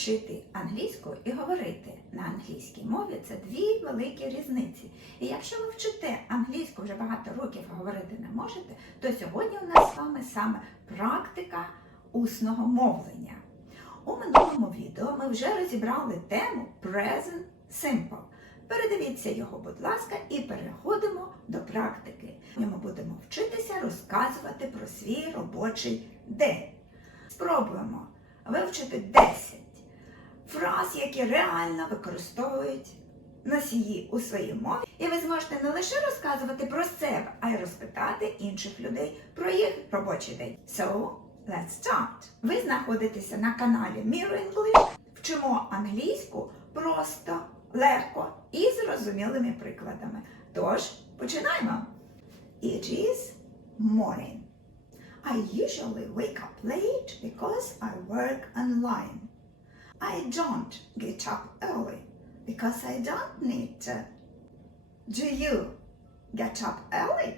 вчити англійську і говорити на англійській мові це дві великі різниці. І якщо ви вчите англійську вже багато років, говорити не можете, то сьогодні у нас з вами саме практика усного мовлення. У минулому відео ми вже розібрали тему Present Simple. Передивіться його, будь ласка, і переходимо до практики. Ми будемо вчитися розказувати про свій робочий день. Спробуємо вивчити 10 фраз, які реально використовують носії у своїй мові. І ви зможете не лише розказувати про себе, а й розпитати інших людей про їх робочий день. So, let's start! Ви знаходитеся на каналі Mirror English. Вчимо англійську просто, легко і зрозумілими прикладами. Тож, починаємо! It is morning. I usually wake up late because I work online. I don't get up early because I don't need to. Do you get up early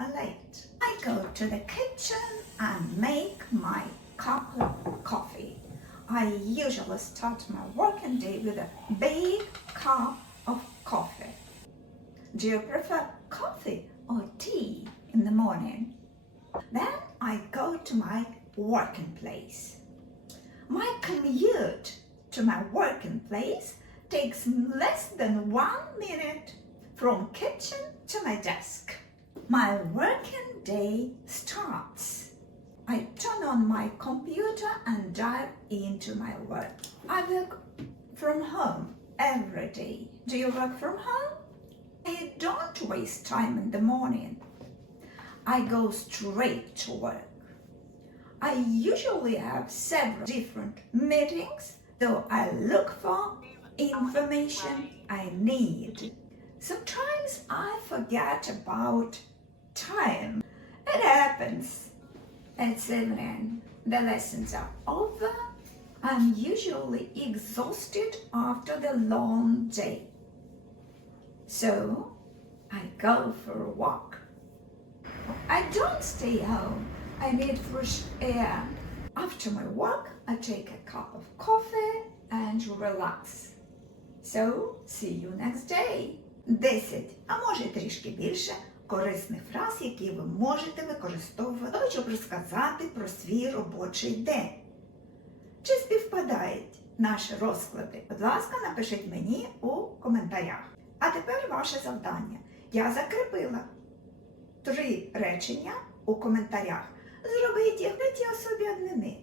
or late? I go to the kitchen and make my cup of coffee. I usually start my working day with a big cup of coffee. Do you prefer coffee or tea in the morning? Then I go to my working place. Commute to my working place takes less than one minute from kitchen to my desk. My working day starts. I turn on my computer and dive into my work. I work from home every day. Do you work from home? I don't waste time in the morning. I go straight to work. I usually have several different meetings, though I look for information I need. Sometimes I forget about time. It happens. It's evening. The lessons are over. I'm usually exhausted after the long day. So I go for a walk. I don't stay home. I need fresh air. After my work, I take a cup of coffee and relax. So, see you next day. 10, а може трішки більше корисних фраз, які ви можете використовувати, щоб розказати про свій робочий день. Чи співпадають наші розклади? Будь ласка, напишіть мені у коментарях. А тепер ваше завдання. Я закріпила три речення у коментарях. На ті особі однини.